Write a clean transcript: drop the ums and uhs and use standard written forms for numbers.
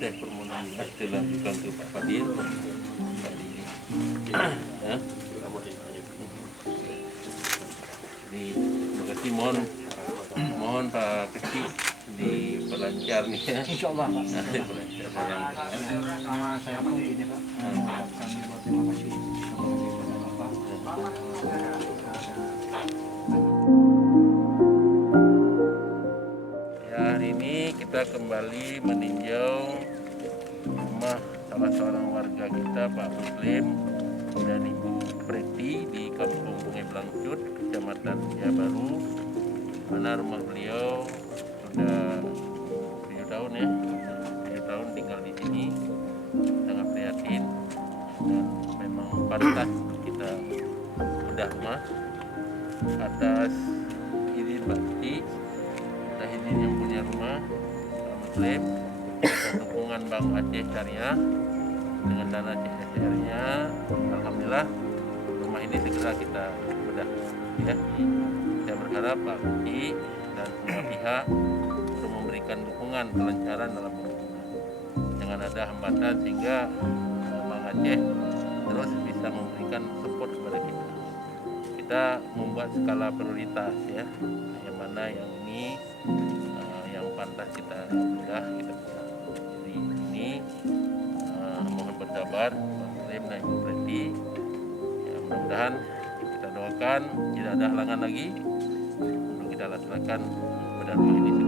selesai permohonan telah dilakukan ke Pak Fadil tadi ya. Jadi terima kasih, mohon Pak Kecil diperlancar nih ya. Insya Allah Pak. Diperlancar Saya pun ini Pak, kami berterima kasih kepada Bapak. Ya, hari ini kita kembali meninjau rumah salah seorang warga kita, Pak Muslim dan Ibu Preti di Kampung Bungai Blangcut, Kecamatan Jaya Baru, mana rumah beliau sudah 7 tahun ya, 7 tahun tinggal di sini. Sangat prihatin dan memang pantas untuk kita bedah rumah atas izin bakti, atas izin yang punya rumah Pak Muslim, dan dukungan Bank Aceh Syariah dengan dana CSR-nya. Alhamdulillah rumah ini segera kita bedah ya. Saya berharap Pak Kecil dan semua pihak untuk memberikan dukungan kelancaran dalam pembangunan, jangan ada hambatan sehingga Bank Aceh terus bisa memberikan support kepada kita. Kita membuat skala prioritas ya, yang mana yang ini yang pantas kita bedah, kita bedah. Jadi ini mohon bersabar Pak Muslim dan Ibu Preti ya, mudah-mudahan kita doakan tidak ada halangan lagi untuk kita laksanakan bedah rumah ini.